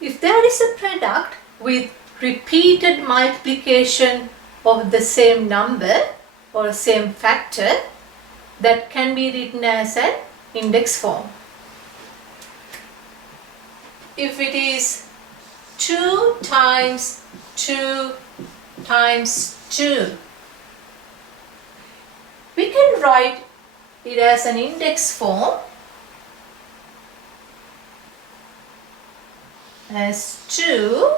If there is a product with repeated multiplication of the same number or same factor, that can be written as an index form. If it is 2 times 2 times 2, we can write it as an index form as 2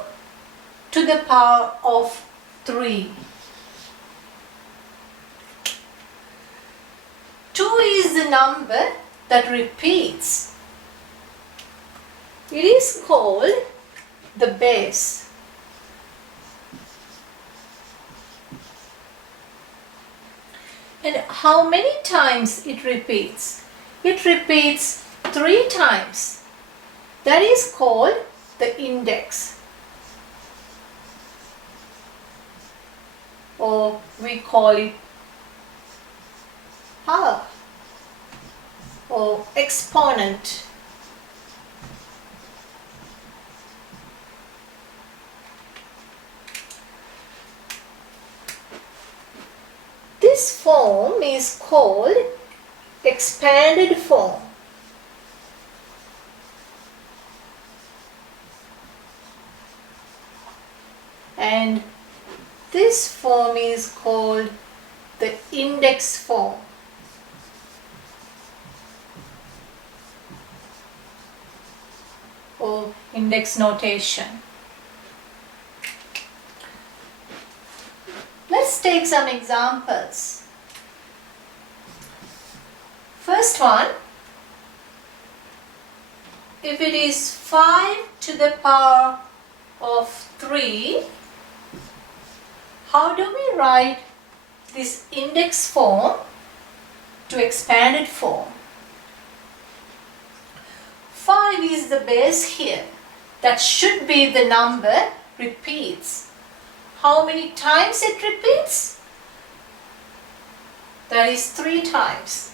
to the power of 3. 2 is the number that repeats. It is called the base. And how many times it repeats? It repeats 3 times. That is called the index. Or we call it power or exponent. This form is called expanded form. And this form is called the index form. Or index notation. Let's take some examples. First one, if it is 5 to the power of 3, how do we write this index form to expanded form? 5 is the base here. That should be the number repeats. How many times it repeats? That is 3 times.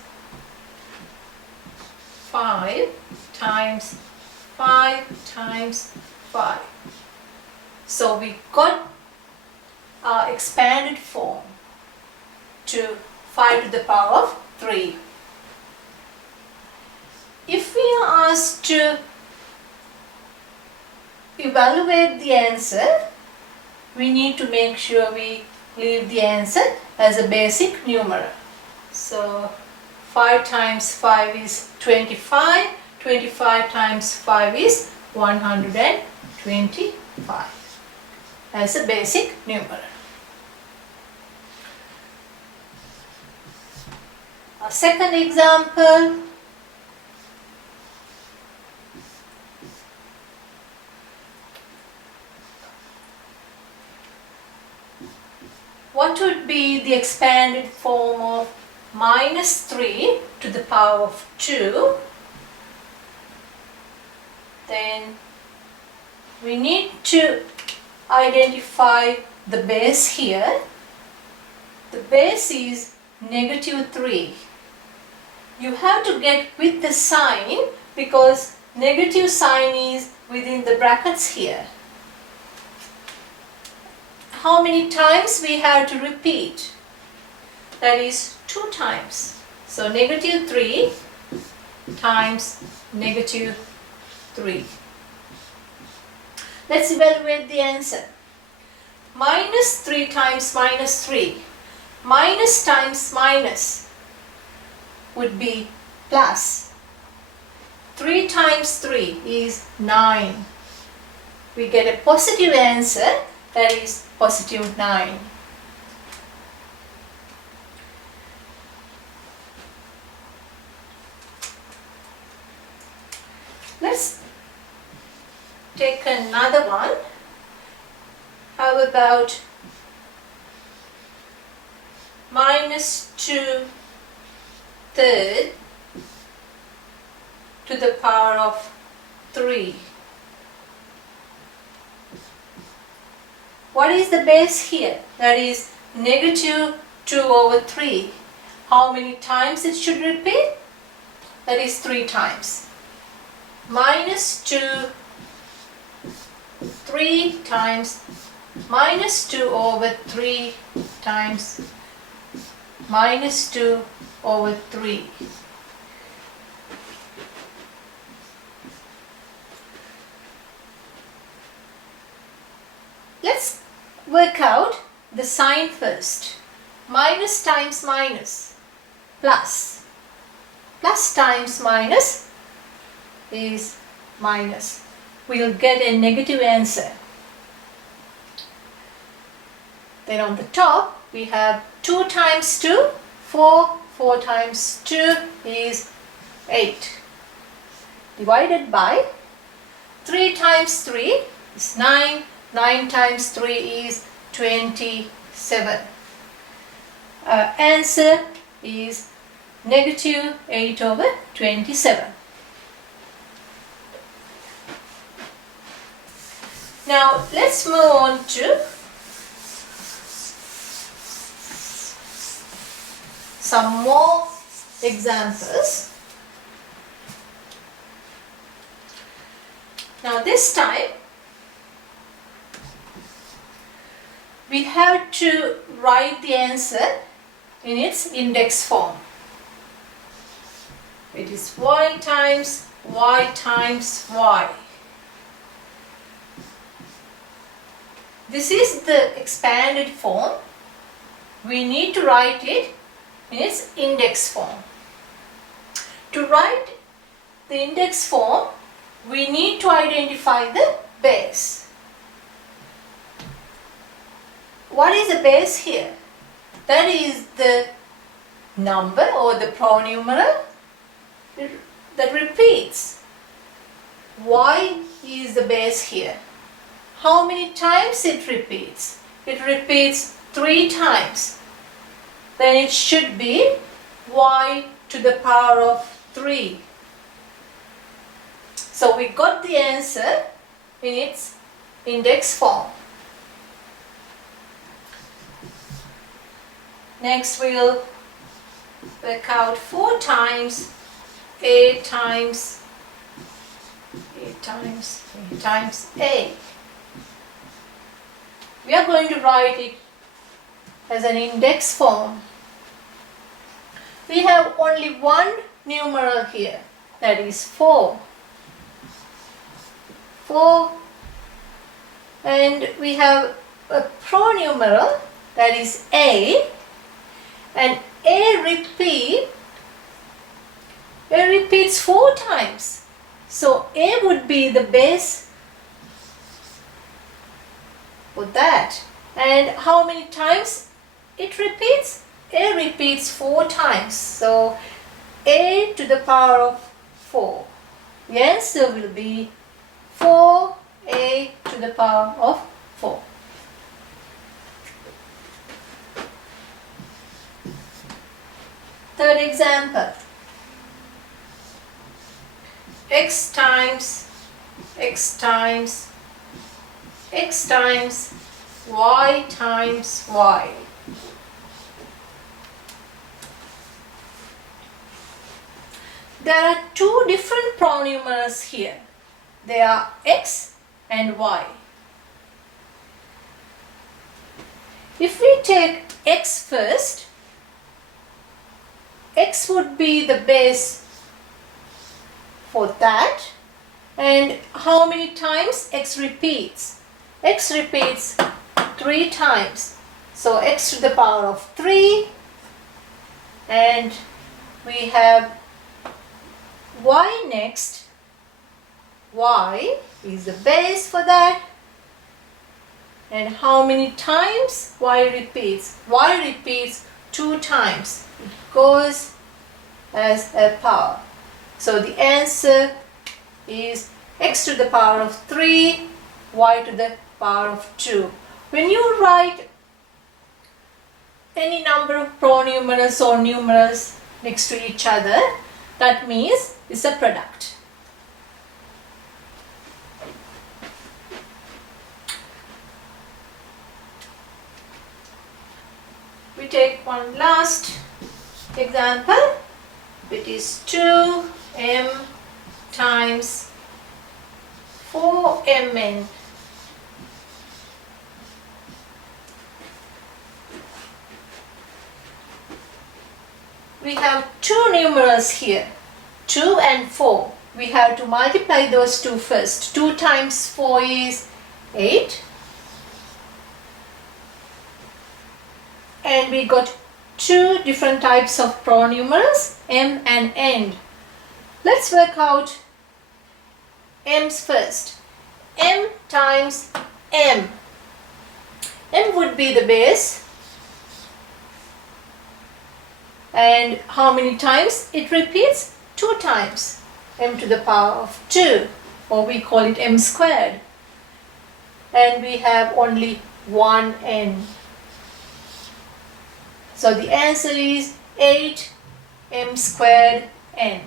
5 times 5 times 5. So we got our expanded form to 5 to the power of 3. If we are asked to evaluate the answer, we need to make sure we leave the answer as a basic numeral. So 5 times 5 is 25. 25 times 5 is 125 as a basic numeral. A second example. What would be the expanded form of minus 3 to the power of 2? Then we need to identify the base here. The base is negative 3. You have to get with the sign because negative sign is within the brackets here. How many times we have to repeat? That is 2 times. So negative 3 times negative 3. Let's evaluate the answer. Minus 3 times minus 3. Minus times minus would be plus. 3 times 3 is 9. We get a positive answer, that is positive 9. Let's take another one. How about minus 2 third to the power of 3? What is the base here? That is negative 2 over 3. How many times it should repeat? That is 3 times. Minus 2 3 times minus 2 over 3 times minus 2 over 3. Let's work out the sign first. Minus times minus, plus. Plus times minus is minus. We'll get a negative answer. Then on the top we have 2 times 2, 4. 4 times 2 is 8. Divided by 3 times 3 is 9. 9 times 3 is 27. Answer is negative 8 over 27. Now let's move on to some more examples. Now this time we have to write the answer in its index form. It is y times y times y. This is the expanded form. We need to write it in its index form. To write the index form, we need to identify the base. What is the base here? That is the number or the pronumeral that repeats. Y is the base here. How many times it repeats? It repeats 3 times. Then it should be y to the power of 3. So we got the answer in its index form. Next we'll work out 4 times a times a. We are going to write it as an index form. We have only one numeral here, that is 4. 4, and we have a pronumeral, that is a, and a repeats 4 times. So a would be the base for that. And how many times it repeats? A repeats 4 times. So a to the power of 4. The answer will be 4a to the power of 4. Third example. X times y times y. There are 2 different pronumerals here. They are x and y. If we take x first, x would be the base for that. And how many times x repeats? X repeats 3 times. So x to the power of 3, and we have y next. Y is the base for that. And how many times y repeats? Y repeats 2 times. It goes as a power. So the answer is x to the power of 3, y to the power of 2. When you write any number of pronumerals or numerals next to each other, that means it's a product. We take one last example. It is 2m times 4mn we have two numerals here, 2 and 4. We have to multiply those two first. 2 times 4 is 8. And we got two different types of pronumerals, m and n. Let's work out m's first. M times m. M would be the base. And how many times it repeats? 2 times. M to the power of 2, or we call it m squared. And we have only one n. So the answer is 8 m squared n.